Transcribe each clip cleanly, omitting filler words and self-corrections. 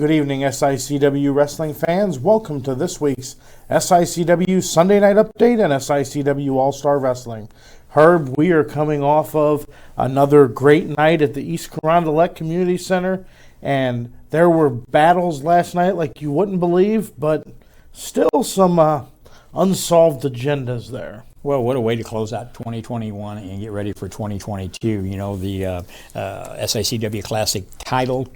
Good evening, SICW wrestling fans. Welcome to this week's SICW Sunday Night Update and SICW All-Star Wrestling. Herb, we are coming off of another great night at the East Carondelet Community Center, and there were battles last night like you wouldn't believe, but still some unsolved agendas there. Well, what a way to close out 2021 and get ready for 2022. You know, the SICW Classic title,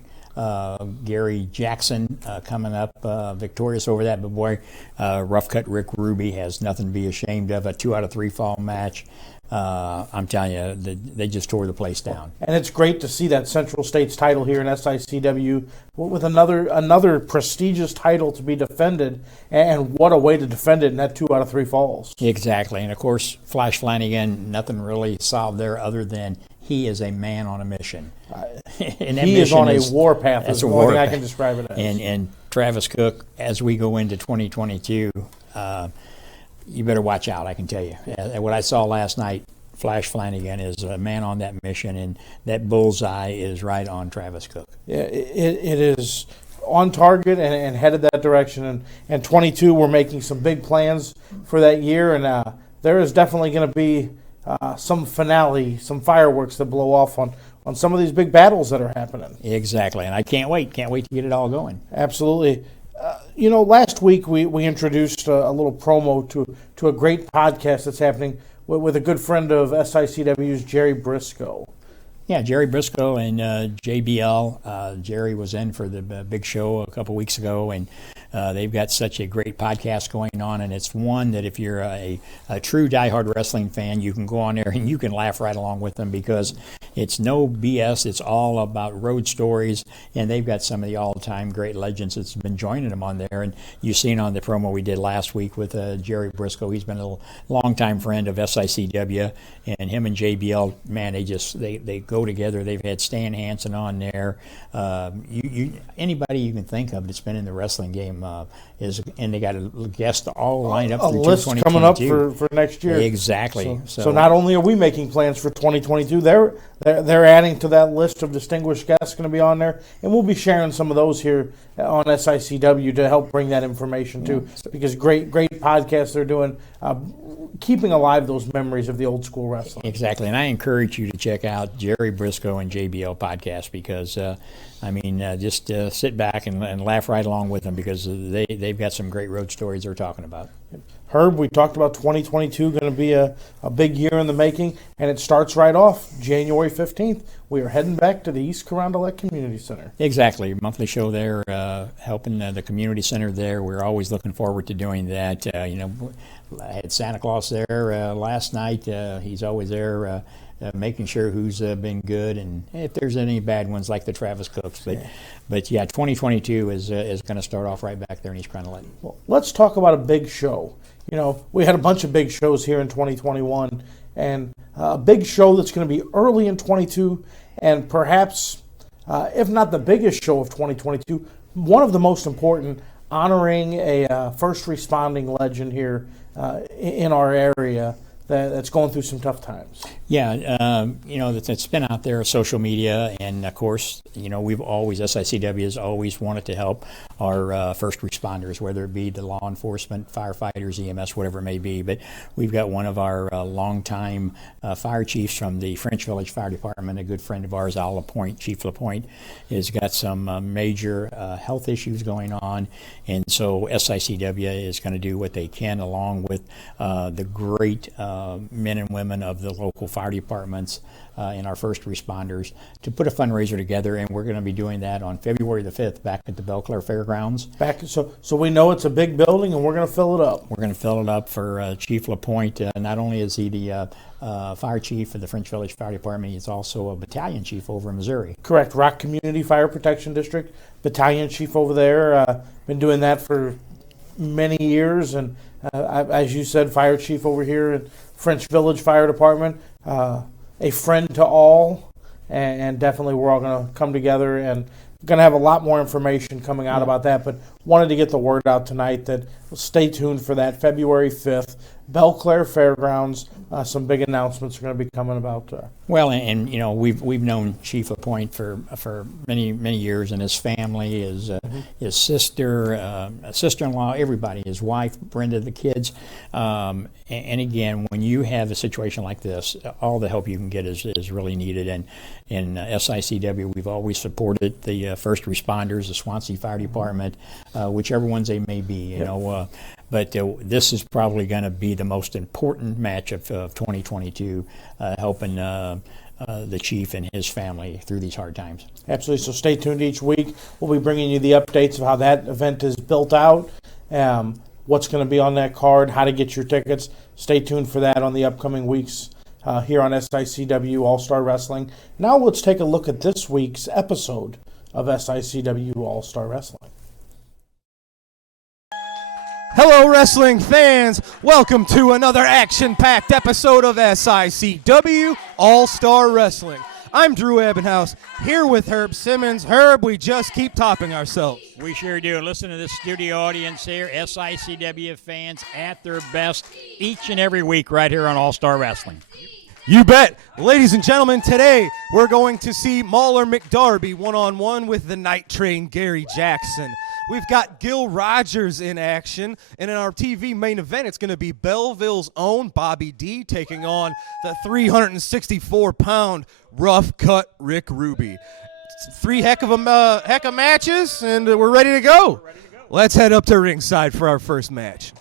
Gary Jackson coming up victorious over that. But boy, Rough Cut Rick Ruby has nothing to be ashamed of. A 2 out of 3 fall match. I'm telling you, they just tore the place down. And it's great to see that Central States title here in SICW with another prestigious title to be defended, and what a way to defend it in that 2 out of 3 falls. Exactly, and of course, Flash Flanagan, nothing really solved there other than he is a man on a mission. He is on a warpath. That's the only thing I can describe it as. And Travis Cook, as we go into 2022, you better watch out, I can tell you. What I saw last night, Flash Flanagan is a man on that mission, and that bullseye is right on Travis Cook. Yeah, it is on target and headed that direction. And 22, we're making some big plans for that year, and there is definitely going to be some finale, some fireworks that blow off on some of these big battles that are happening. Exactly, and I can't wait to get it all going. Absolutely. Last week we introduced a little promo to a great podcast that's happening with a good friend of SICW's, Jerry Briscoe. Yeah, Jerry Briscoe and JBL. Jerry was in for the big show a couple weeks ago, and they've got such a great podcast going on, and it's one that if you're a true diehard wrestling fan, you can go on there and you can laugh right along with them because it's no BS. It's all about road stories, and they've got some of the all-time great legends that's been joining them on there. And you've seen on the promo we did last week with Jerry Briscoe. He's been a longtime friend of SICW, and him and JBL, man, they go together. They've had Stan Hansen on there. Anybody you can think of that's been in the wrestling game and they got a guest all lined up for a list coming up for next year. Exactly. So not only are we making plans for 2022, they're adding to that list of distinguished guests going to be on there, and we'll be sharing some of those here on SICW to help bring that information too. Because great podcasts they're doing, keeping alive those memories of the old school wrestling. Exactly, and I encourage you to check out Jerry Briscoe and JBL podcast because just sit back and laugh right along with them because they've got some great road stories they're talking about. Herb, we talked about 2022 going to be a big year in the making, and it starts right off January 15th. We are heading back to the East Carondelet Community Center. Exactly, monthly show there, helping the community center there. We're always looking forward to doing that. I had Santa Claus there last night. He's always there making sure who's been good and if there's any bad ones like the Travis Cooks. But 2022 is going to start off right back there in East Carondelet. Well, let's talk about a big show. We had a bunch of big shows here in 2021, and a big show that's going to be early in 22, and perhaps, if not the biggest show of 2022, one of the most important, honoring a first responding legend here in our area that's going through some tough times. Yeah, that's been out there, social media, and of course, we've always, SICW has always wanted to help our first responders, whether it be the law enforcement, firefighters, EMS, whatever it may be. But we've got one of our longtime fire chiefs from the French Village Fire Department, a good friend of ours, Al Lapointe, Chief Lapointe, has got some major health issues going on, and so SICW is going to do what they can along with the great men and women of the local fire departments and our first responders to put a fundraiser together, and we're going to be doing that on February the 5th back at the Belclair Fairgrounds. So we know it's a big building, and we're going to fill it up. We're going to fill it up for Chief Lapointe. Not only is he the fire chief of the French Village Fire Department, he's also a battalion chief over in Missouri. Correct. Rock Community Fire Protection District, battalion chief over there. Been doing that for many years, and as you said, fire chief over here at French Village Fire Department, a friend to all, and definitely we're all going to come together and going to have a lot more information coming out about that, but wanted to get the word out tonight that stay tuned for that February 5th Belle Claire Fairgrounds. Some big announcements are going to be coming about. Well, and you know we've known Chief LaPointe for many years, and his family, his sister, sister-in-law, everybody, his wife, Brenda, the kids, and again, when you have a situation like this, all the help you can get is really needed. And in SICW, we've always supported the first responders, the Swansea Fire Department, whichever ones they may be, you know. But this is probably going to be the most important match of 2022, helping the chief and his family through these hard times. Absolutely. So stay tuned each week. We'll be bringing you the updates of how that event is built out, what's going to be on that card, how to get your tickets. Stay tuned for that on the upcoming weeks here on SICW All-Star Wrestling. Now let's take a look at this week's episode of SICW All-Star Wrestling. Hello, wrestling fans. Welcome to another action-packed episode of SICW All-Star Wrestling. I'm Drew Ebenhouse, here with Herb Simmons. Herb, we just keep topping ourselves. We sure do. Listen to this studio audience here, SICW fans at their best each and every week right here on All-Star Wrestling. You bet. Ladies and gentlemen, today we're going to see Mauler McDarby one-on-one with the Night Train Gary Jackson. We've got Gil Rogers in action, and in our TV main event, it's going to be Belleville's own Bobby D taking on the 364-pound rough-cut Rick Ruby. It's three heck of matches, and we're ready to go. Let's head up to ringside for our first match.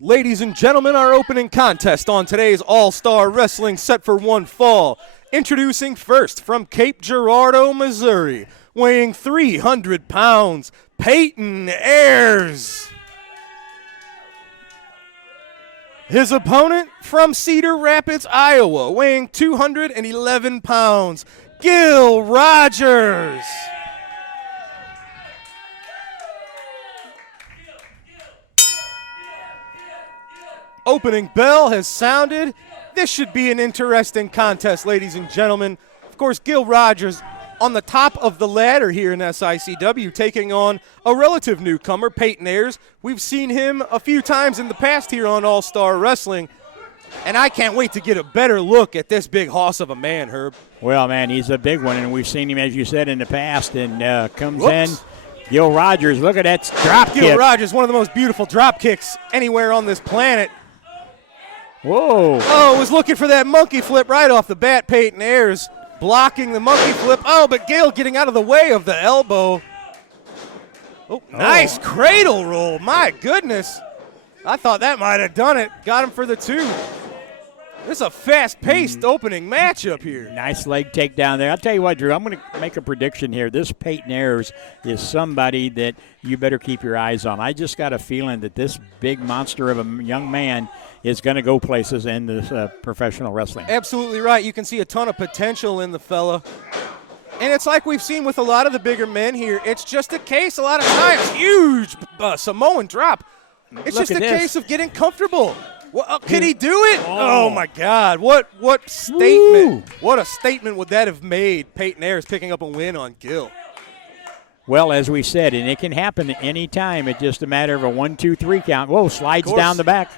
Ladies and gentlemen, our opening contest on today's All-Star Wrestling set for one fall. Introducing first from Cape Girardeau, Missouri, weighing 300 pounds, Peyton Ayers. His opponent from Cedar Rapids, Iowa, weighing 211 pounds, Gil Rogers. Opening bell has sounded. This should be an interesting contest, ladies and gentlemen. Of course, Gil Rogers on the top of the ladder here in SICW, taking on a relative newcomer, Peyton Ayers. We've seen him a few times in the past here on All-Star Wrestling, and I can't wait to get a better look at this big hoss of a man, Herb. Well, man, he's a big one, and we've seen him, as you said, in the past, and comes in. Gil Rogers, look at that drop kick. Gil Rogers, one of the most beautiful drop kicks anywhere on this planet. Whoa. Oh, was looking for that monkey flip right off the bat. Peyton Ayers blocking the monkey flip. Oh, but Gil getting out of the way of the elbow. Oh, nice cradle roll. My goodness. I thought that might have done it. Got him for the two. This is a fast-paced opening matchup here. Nice leg takedown there. I'll tell you what, Drew, I'm going to make a prediction here. This Peyton Ayers is somebody that you better keep your eyes on. I just got a feeling that this big monster of a young man is going to go places in this professional wrestling. Absolutely right. You can see a ton of potential in the fella. And it's like we've seen with a lot of the bigger men here. It's just a case a lot of times. Huge Samoan drop. It's just a case of getting comfortable. Could he do it? Oh, my God. What statement. Woo. What a statement would that have made, Peyton Ayers picking up a win on Gil. Well, as we said, and it can happen any time. It's just a matter of a 1-2-3 count. Whoa, slides down the back.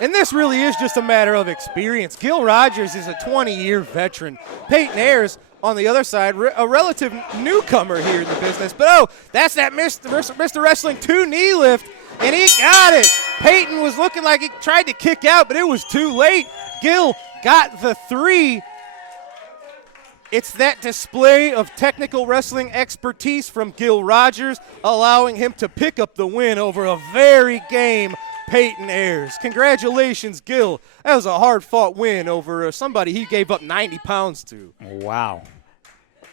And this really is just a matter of experience. Gil Rogers is a 20-year veteran. Peyton Ayers, on the other side, a relative newcomer here in the business. But, that's that Mr. Wrestling 2 knee lift, and he got it. Peyton was looking like he tried to kick out, but it was too late. Gil got the 3. It's that display of technical wrestling expertise from Gil Rogers, allowing him to pick up the win over a very game Peyton Ayers. Congratulations, Gil. That was a hard-fought win over somebody he gave up 90 pounds to. Wow.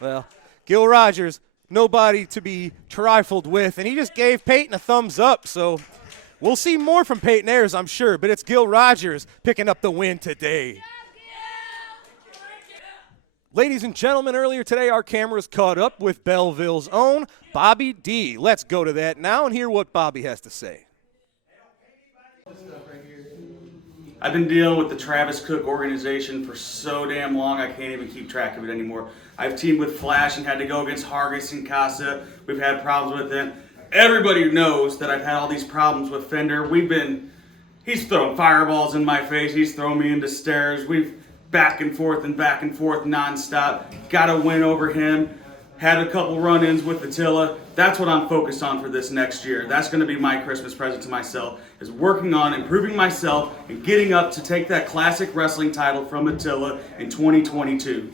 Well, Gil Rogers, nobody to be trifled with, and he just gave Peyton a thumbs up, so we'll see more from Peyton Ayers, I'm sure, but it's Gil Rogers picking up the win today. Ladies and gentlemen, earlier today our cameras caught up with Belleville's own Bobby D. Let's go to that now and hear what Bobby has to say. I've been dealing with the Travis Cook organization for so damn long I can't even keep track of it anymore. I've teamed with Flash and had to go against Hargis and Casa. We've had problems with them. everybody knows that I've had all these problems with Fender. He's throwing fireballs in my face. He's throwing me into stairs. We've back and forth nonstop. Got a win over him. Had a couple run-ins with Attila. That's what I'm focused on for this next year. That's going to be my Christmas present to myself, is working on improving myself and getting up to take that classic wrestling title from Attila in 2022.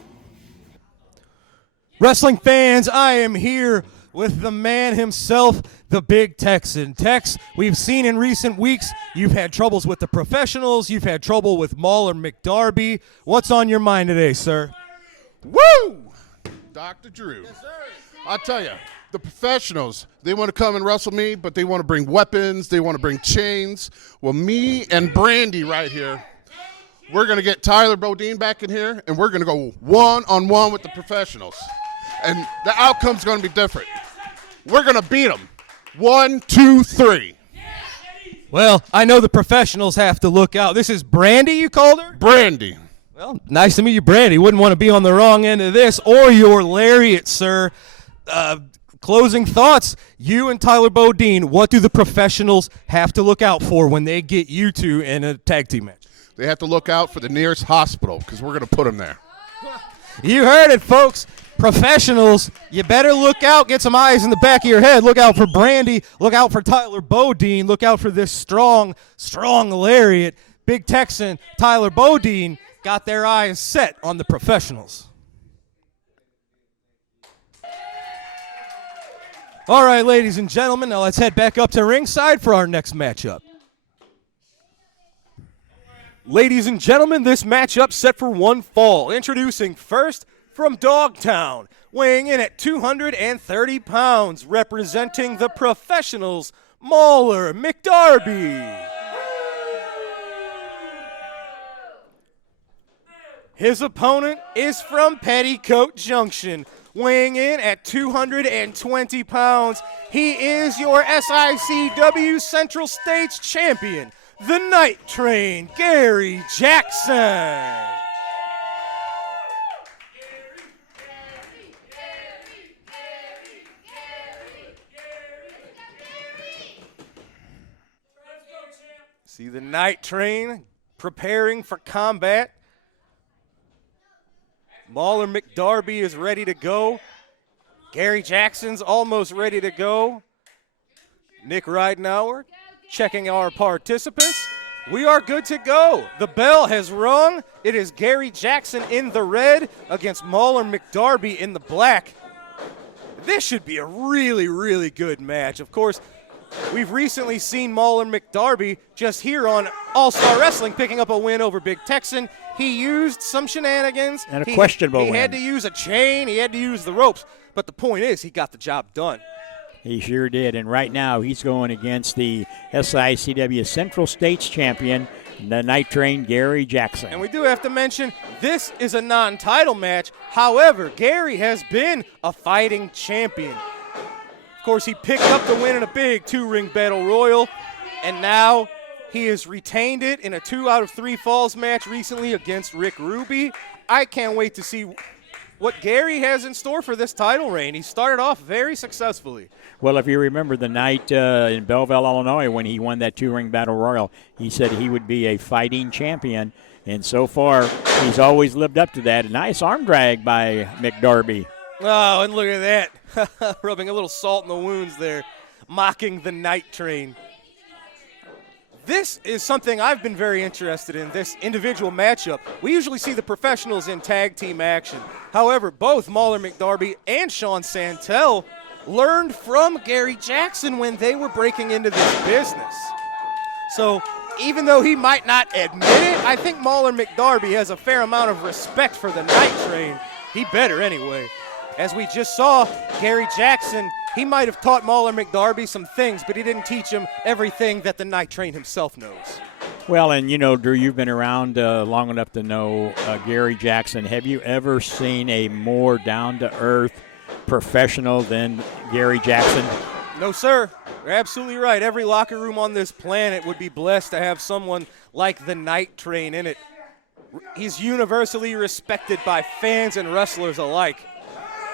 Wrestling fans, I am here with the man himself, the Big Texan. Tex, we've seen in recent weeks you've had troubles with the professionals. You've had trouble with Mauler McDarby. What's on your mind today, sir? Woo! Dr. Drew. Yes, sir. I'll tell you, the professionals, they want to come and wrestle me, but they want to bring weapons. They want to bring chains. Well, me and Brandy right here, we're going to get Tyler Bodine back in here, and we're going to go one-on-one with the professionals. And the outcome's going to be different. We're going to beat them. 1, 2, 3. Well, I know the professionals have to look out. This is Brandy, you called her? Brandy. Well, nice to meet you, Brandy. Wouldn't want to be on the wrong end of this or your lariat, sir. Closing thoughts. You and Tyler Bodine, what do the professionals have to look out for when they get you two in a tag team match? They have to look out for the nearest hospital because we're going to put them there. You heard it, folks. Professionals, you better look out. Get some eyes in the back of your head. Look out for Brandy. Look out for Tyler Bodine. Look out for this strong lariat. Big Texan, Tyler Bodine, got their eyes set on the professionals. All right, ladies and gentlemen, now let's head back up to ringside for our next matchup. Ladies and gentlemen, this matchup set for one fall. Introducing first from Dogtown, weighing in at 230 pounds, representing the professionals, Mauler McDarby. His opponent is from Petticoat Junction, weighing in at 220 pounds. He is your SICW Central States champion, the Night Train, Gary Jackson. See the Night Train preparing for combat. Mauler McDarby is ready to go. Gary Jackson's almost ready to go. Nick Ridenauer checking our participants. We are good to go. The bell has rung. It is Gary Jackson in the red against Mauler McDarby in the black. This should be a really, really good match. Of course, we've recently seen Mauler McDarby just here on All-Star Wrestling picking up a win over Big Texan. He used some shenanigans. And a questionable win. He had to use a chain. He had to use the ropes. But the point is, he got the job done. He sure did. And right now, he's going against the SICW Central States champion, the Night Train, Gary Jackson. And we do have to mention, this is a non-title match. However, Gary has been a fighting champion. Of course, he picked up the win in a big 2-ring battle royal, and now he has retained it in a 2 out of 3 falls match recently against Rick Ruby. I can't wait to see what Gary has in store for this title reign. He started off very successfully. Well, if you remember the night in Belleville, Illinois, when he won that 2-ring battle royal, he said he would be a fighting champion, and so far he's always lived up to that. A nice arm drag by McDarby. Oh, and look at that. Rubbing a little salt in the wounds there, mocking the Night Train. This is something I've been very interested in, this individual matchup. We usually see the professionals in tag team action. However, both Mauler McDarby and Sean Santel learned from Gary Jackson when they were breaking into this business. So even though he might not admit it, I think Mauler McDarby has a fair amount of respect for the Night Train. He better anyway. As we just saw, Gary Jackson, he might have taught Mauler McDarby some things, but he didn't teach him everything that the Night Train himself knows. Well, and you know, Drew, you've been around long enough to know Gary Jackson. Have you ever seen a more down-to-earth professional than Gary Jackson? No, sir. You're absolutely right. Every locker room on this planet would be blessed to have someone like the Night Train in it. He's universally respected by fans and wrestlers alike.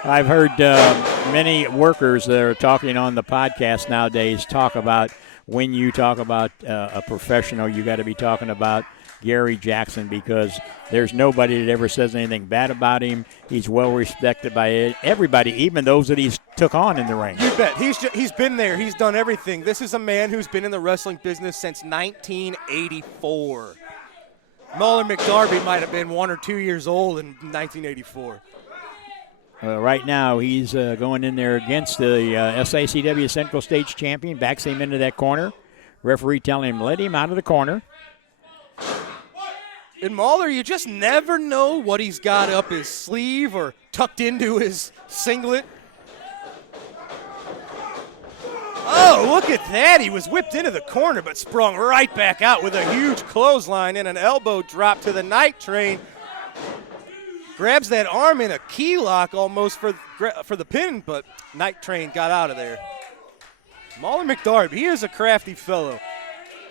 I've heard many workers that are talking on the podcast nowadays talk about when you talk about a professional, you got to be talking about Gary Jackson, because there's nobody that ever says anything bad about him. He's well respected by everybody, even those that he's took on in the ring. You bet. He's been there. He's done everything. This is a man who's been in the wrestling business since 1984. Muller McDarby might have been 1 or 2 years old in 1984. Right now, he's going in there against the SICW Central Stage champion. Backs him into that corner. Referee telling him, let him out of the corner. And Mahler, you just never know what he's got up his sleeve or tucked into his singlet. Oh, look at that. He was whipped into the corner but sprung right back out with a huge clothesline and an elbow drop to the Night Train. Grabs that arm in a key lock almost for the pin, but Night Train got out of there. Mahler McDarby, he is a crafty fellow.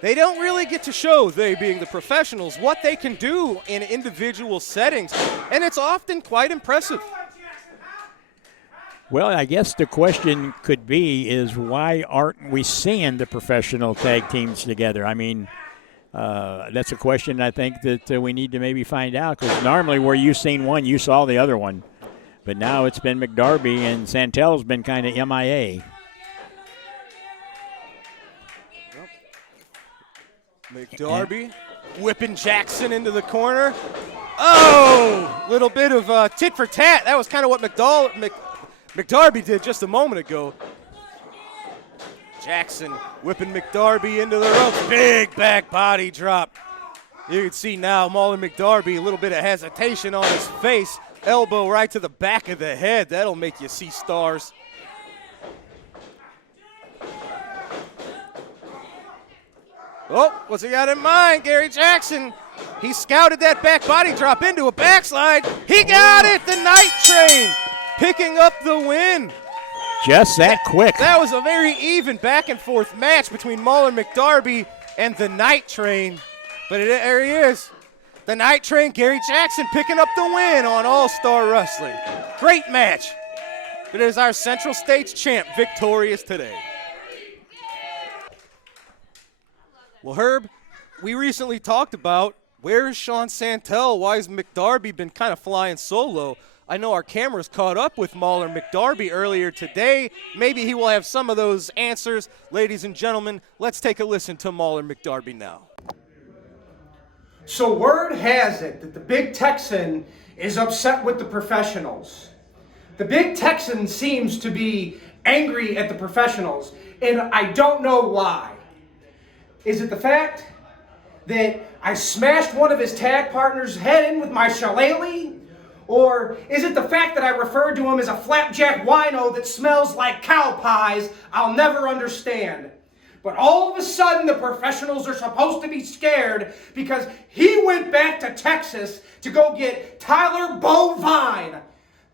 They don't really get to show, they being the professionals, what they can do in individual settings, and it's often quite impressive. Well, I guess the question could be is why aren't we seeing the professional tag teams together? I mean, that's a question I think that we need to maybe find out, because normally where you've seen one, you saw the other one. But now it's been McDarby, and Santel's been kind of MIA. McDarby whipping Jackson into the corner. Oh, little bit of tit for tat. That was kind of what McDarby did just a moment ago. Jackson whipping McDarby into the ropes. Big back body drop. You can see now Mahler McDarby, a little bit of hesitation on his face. Elbow right to the back of the head. That'll make you see stars. Oh, what's he got in mind, Gary Jackson? He scouted that back body drop into a backslide. He got it, the Night Train picking up the win. Just that quick. That was a very even back and forth match between Mahler McDarby and the Night Train. But there he is. The Night Train, Gary Jackson picking up the win on All-Star Wrestling. Great match. It is our Central States champ victorious today. Well, Herb, we recently talked about where is Sean Santel? Why has McDarby been kind of flying solo? I know our cameras caught up with Mahler McDarby earlier today. Maybe he will have some of those answers. Ladies and gentlemen, let's take a listen to Mahler McDarby now. So word has it that the Big Texan is upset with the professionals. The Big Texan seems to be angry at the professionals, and I don't know why. Is it the fact that I smashed one of his tag partners' head in with my shillelagh? Or is it the fact that I referred to him as a flapjack wino that smells like cow pies? I'll never understand. But all of a sudden the professionals are supposed to be scared because he went back to Texas to go get Tyler Bovine,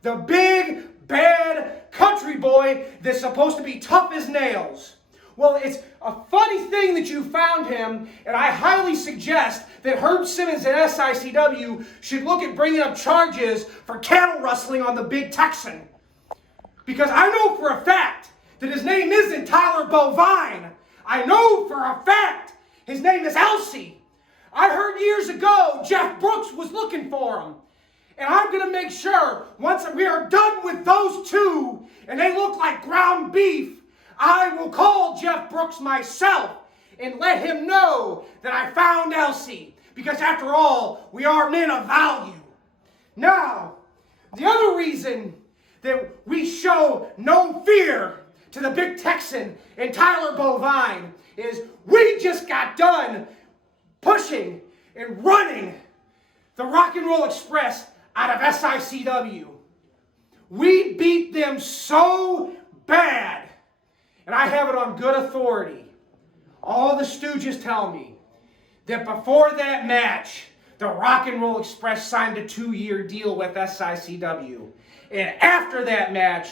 the big, bad country boy that's supposed to be tough as nails. Well, it's a funny thing that you found him, and I highly suggest that Herb Simmons and SICW should look at bringing up charges for cattle rustling on the Big Texan. Because I know for a fact that his name isn't Tyler Bovine. I know for a fact his name is Elsie. I heard years ago Jeff Brooks was looking for him. And I'm going to make sure once we are done with those two and they look like ground beef, I will call Jeff Brooks myself and let him know that I found Elsie. Because after all, we are men of value. Now, the other reason that we show no fear to the Big Texan and Tyler Bovine is we just got done pushing and running the Rock and Roll Express out of SICW. We beat them so bad. And I have it on good authority. All the stooges tell me that before that match, the Rock and Roll Express signed a 2-year deal with SICW. And after that match,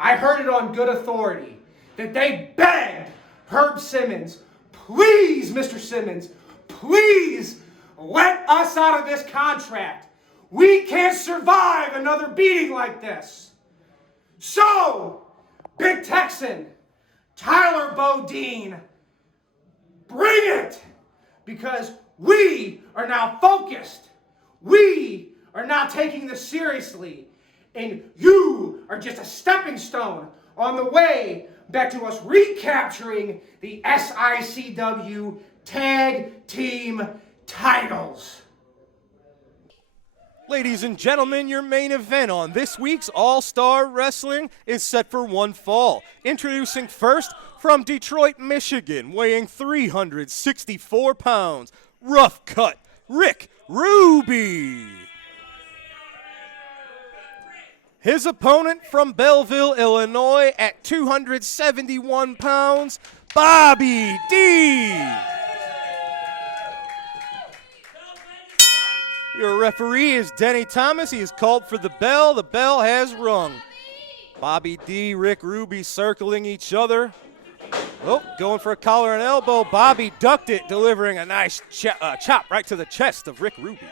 I heard it on good authority that they begged Herb Simmons, please, Mr. Simmons, please let us out of this contract. We can't survive another beating like this. So, Big Texan, Tyler Bodine, bring it! Because we are now focused. We are not taking this seriously. And you are just a stepping stone on the way back to us recapturing the SICW Tag Team titles. Ladies and gentlemen, your main event on this week's All-Star Wrestling is set for one fall. Introducing first, from Detroit, Michigan, weighing 364 pounds, rough cut, Rick Ruby. His opponent from Belleville, Illinois, at 271 pounds, Bobby D. Your referee is Denny Thomas. He has called for the bell. The bell has rung. Bobby D, Rick Ruby circling each other. Oh, going for a collar and elbow. Bobby ducked it, delivering a nice chop right to the chest of Rick Ruby.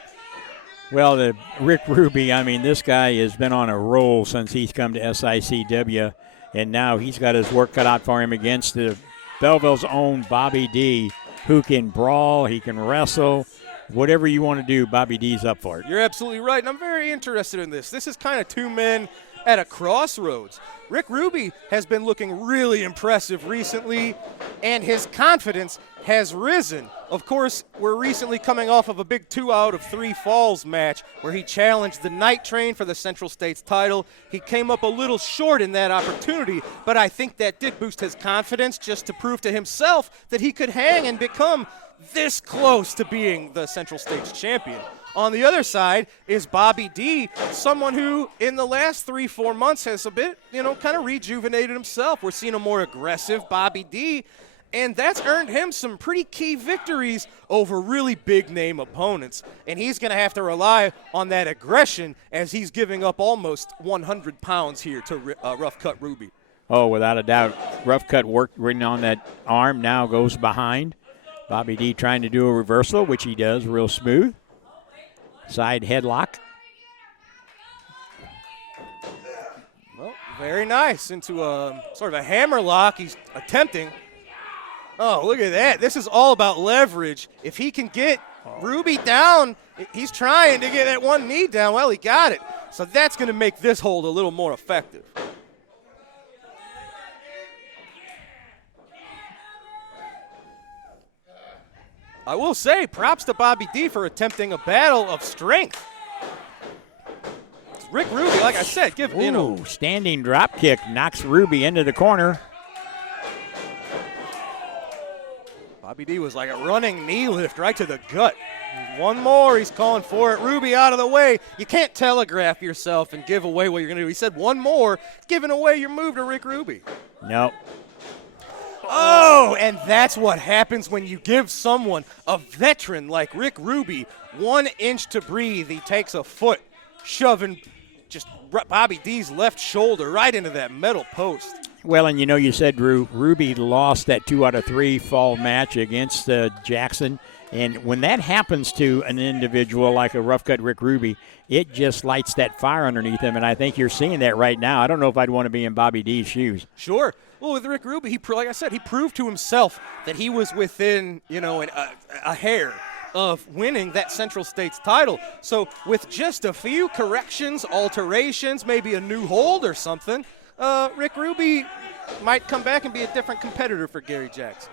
Well, the Rick Ruby, I mean, this guy has been on a roll since he's come to SICW, and now he's got his work cut out for him against the Belleville's own Bobby D, who can brawl, he can wrestle. Whatever you want to do, Bobby D's up for it. You're absolutely right, and I'm very interested in this. This is kind of two men at a crossroads. Rick Ruby has been looking really impressive recently, and his confidence has risen. Of course, we're recently coming off of a big 2 out of 3 falls match where he challenged the Night Train for the Central States title. He came up a little short in that opportunity, but I think that did boost his confidence just to prove to himself that he could hang and become this close to being the Central States champion. On the other side is Bobby D, someone who in the last 3-4 months has a bit, kind of rejuvenated himself. We're seeing a more aggressive Bobby D, and that's earned him some pretty key victories over really big name opponents. And he's going to have to rely on that aggression as he's giving up almost 100 pounds here to Rough Cut Ruby. Oh, without a doubt. Rough Cut worked written on that arm, now goes behind. Bobby D trying to do a reversal, which he does real smooth. Side headlock. Well, very nice. Into a sort of a hammer lock. He's attempting. Oh, look at that. This is all about leverage. If he can get Ruby down, he's trying to get that one knee down. Well, he got it. So that's going to make this hold a little more effective. I will say, props to Bobby D for attempting a battle of strength. Rick Ruby, like I said, standing drop kick knocks Ruby into the corner. Bobby D was like a running knee lift right to the gut. One more, he's calling for it. Ruby out of the way. You can't telegraph yourself and give away what you're going to do. He said one more, giving away your move to Rick Ruby. Nope. Oh, and that's what happens when you give someone, a veteran like Rick Ruby, 1 inch to breathe. He takes a foot, shoving just Bobby D's left shoulder right into that metal post. Well, and you said, Drew, Ruby lost that 2 out of 3 fall match against Jackson. And when that happens to an individual like a Rough Cut Rick Ruby, it just lights that fire underneath him. And I think you're seeing that right now. I don't know if I'd want to be in Bobby D's shoes. Sure. Well, with Rick Ruby, like I said, he proved to himself that he was within, a hair of winning that Central States title. So with just a few corrections, alterations, maybe a new hold or something, Rick Ruby might come back and be a different competitor for Gary Jackson.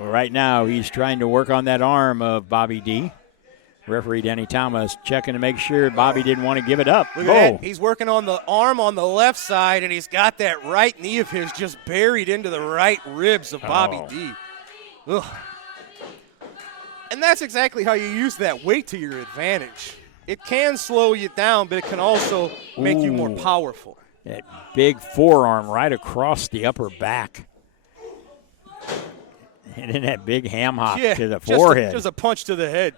Well, right now he's trying to work on that arm of Bobby D. Referee Denny Thomas checking to make sure Bobby didn't want to give it up. Look at that. He's working on the arm on the left side, and he's got that right knee of his just buried into the right ribs of Bobby D. Ugh. And that's exactly how you use that weight to your advantage. It can slow you down, but it can also make you more powerful. That big forearm right across the upper back. And then that big ham hock to the forehead. Just a punch to the head.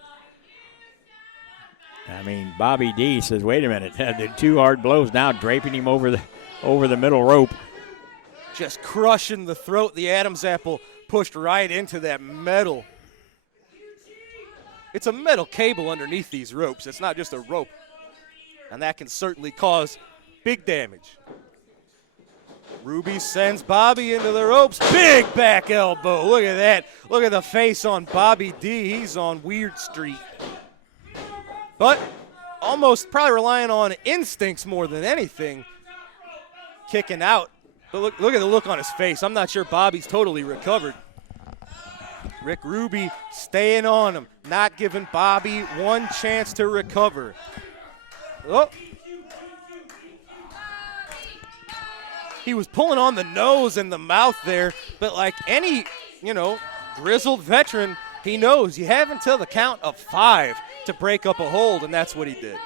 I mean, Bobby D says, wait a minute. The 2 hard blows now draping him over the middle rope. Just crushing the throat. The Adam's apple pushed right into that metal. It's a metal cable underneath these ropes. It's not just a rope. And that can certainly cause Big damage. Ruby sends Bobby into the ropes. Big back elbow. Look at that. Look at the face on Bobby D. He's on Weird Street. But almost probably relying on instincts more than anything. Kicking out. But look at the look on his face. I'm not sure Bobby's totally recovered. Rick Ruby staying on him, not giving Bobby one chance to recover. Oh. He was pulling on the nose and the mouth there, but like any, grizzled veteran, he knows you have until the count of 5 to break up a hold, and that's what he did.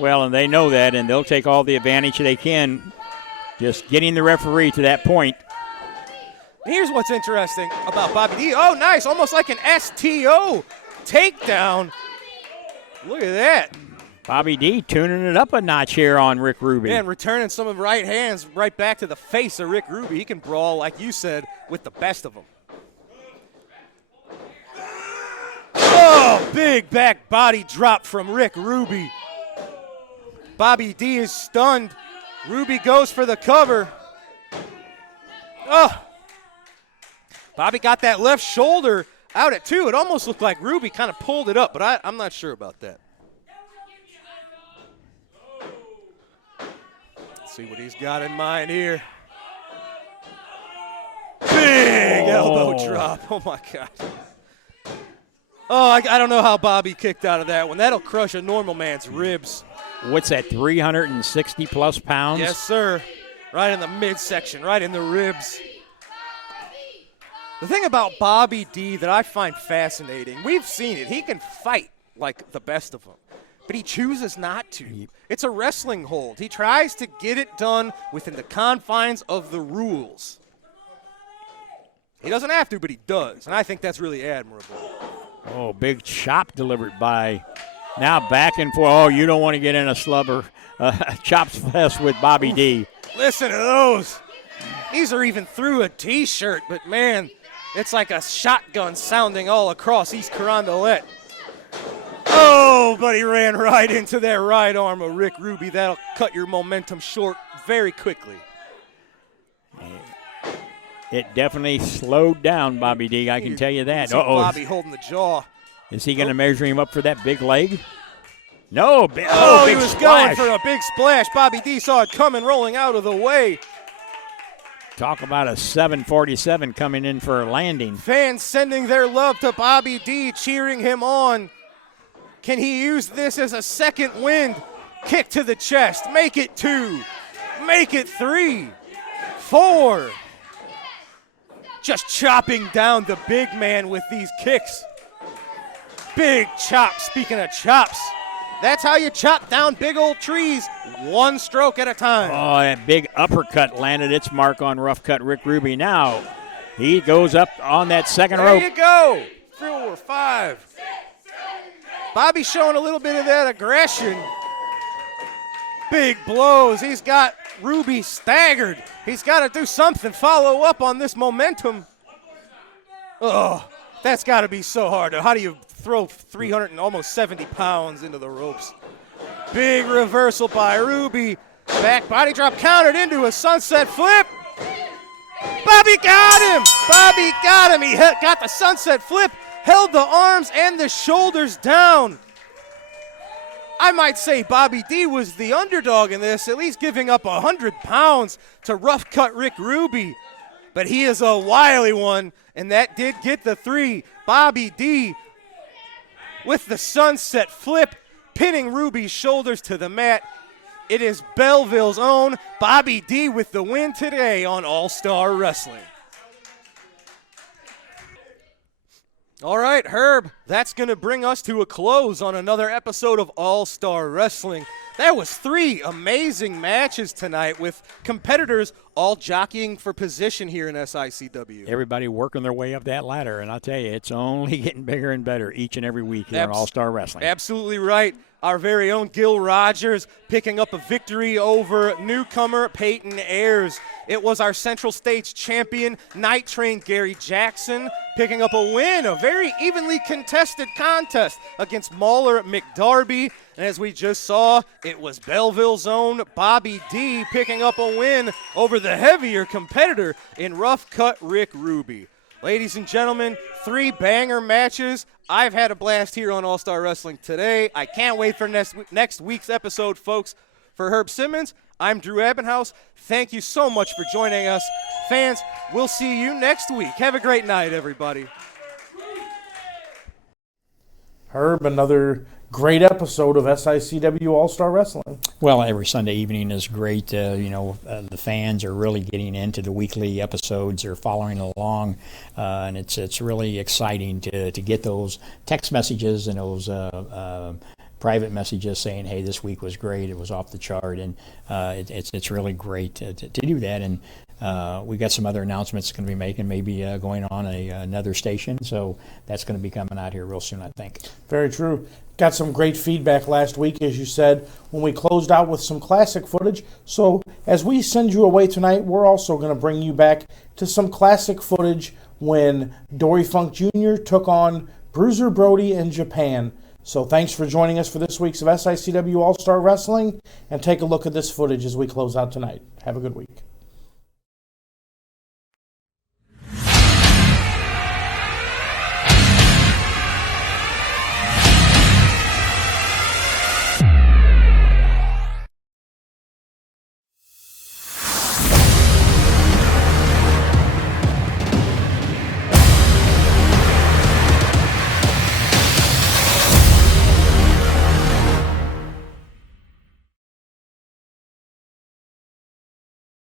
Well, and they know that, and they'll take all the advantage they can, just getting the referee to that point. Here's what's interesting about Bobby D. Oh, nice, almost like an STO takedown. Look at that. Bobby D tuning it up a notch here on Rick Ruby. And returning some of the right hands right back to the face of Rick Ruby. He can brawl, like you said, with the best of them. Oh, big back body drop from Rick Ruby. Bobby D is stunned. Ruby goes for the cover. Oh. Bobby got that left shoulder out at 2. It almost looked like Ruby kind of pulled it up, but I'm not sure about that. See what he's got in mind here. Big elbow drop. Oh, my God. Oh, I don't know how Bobby kicked out of that one. That'll crush a normal man's ribs. What's that, 360-plus pounds? Yes, sir. Right in the midsection, right in the ribs. The thing about Bobby D that I find fascinating, we've seen it. He can fight like the best of them. But he chooses not to. It's a wrestling hold. He tries to get it done within the confines of the rules. He doesn't have to, but he does. And I think that's really admirable. Oh, big chop delivered by, now back and forth. Oh, you don't want to get in a slubber chops fest with Bobby D. Listen to those. These are even through a T-shirt, but man, it's like a shotgun sounding all across East Carondelet. Oh, but he ran right into that right arm of Rick Ruby. That'll cut your momentum short very quickly. It definitely slowed down Bobby D, I can tell you that. Uh-oh. Bobby holding the jaw. Is he going to measure him up for that big leg? No. Big he was splash. going for a big splash. Bobby D saw it coming, rolling out of the way. Talk about a 747 coming in for a landing. Fans sending their love to Bobby D, cheering him on. Can he use this as a second wind? Kick to the chest. Make it 2. Make it 3. 4. Just chopping down the big man with these kicks. Big chop. Speaking of chops, that's how you chop down big old trees, one stroke at a time. Oh, that big uppercut landed its mark on rough cut Rick Ruby. Now he goes up on that second rope. There you go. 4, 5. Bobby showing a little bit of that aggression. Big blows. He's got Ruby staggered. He's got to do something, follow up on this momentum. Oh, that's got to be so hard. How do you throw 370 pounds into the ropes? Big reversal by Ruby. Back body drop countered into a sunset flip. Bobby got him. Bobby got him. He got the sunset flip, held the arms and the shoulders down. I might say Bobby D was the underdog in this, at least giving up 100 pounds to rough cut Rick Ruby. But he is a wily one, and that did get the 3. Bobby D with the sunset flip, pinning Ruby's shoulders to the mat. It is Belleville's own Bobby D with the win today on All-Star Wrestling. All right, Herb, that's going to bring us to a close on another episode of All-Star Wrestling. That was 3 amazing matches tonight with competitors all jockeying for position here in SICW. Everybody working their way up that ladder, and I'll tell you, it's only getting bigger and better each and every week here on All-Star Wrestling. Absolutely right. Our very own Gil Rogers picking up a victory over newcomer Peyton Ayers. It was our Central States champion, Night Train Gary Jackson, picking up a win, a very evenly contested contest against Mauler McDarby. And as we just saw, it was Belleville's own Bobby D picking up a win over the heavier competitor in Rough Cut Rick Ruby. Ladies and gentlemen, 3 banger matches. I've had a blast here on All-Star Wrestling today. I can't wait for next week's episode, folks. For Herb Simmons, I'm Drew Abbenhouse. Thank you so much for joining us. Fans, we'll see you next week. Have a great night, everybody. Herb, another great episode of SICW All-Star Wrestling. Well, every Sunday evening is great. The fans are really getting into the weekly episodes. They're following along, and it's really exciting to get those text messages and those private messages saying, "Hey, this week was great. It was off the chart," and it's really great to do that. And we got some other announcements going to be making, maybe going on another station. So that's going to be coming out here real soon, I think. Very true. Got some great feedback last week, as you said, when we closed out with some classic footage. So as we send you away tonight, we're also going to bring you back to some classic footage when Dory Funk Jr. took on Bruiser Brody in Japan. So thanks for joining us for this week's of SICW All-Star Wrestling, and take a look at this footage as we close out tonight. Have a good week.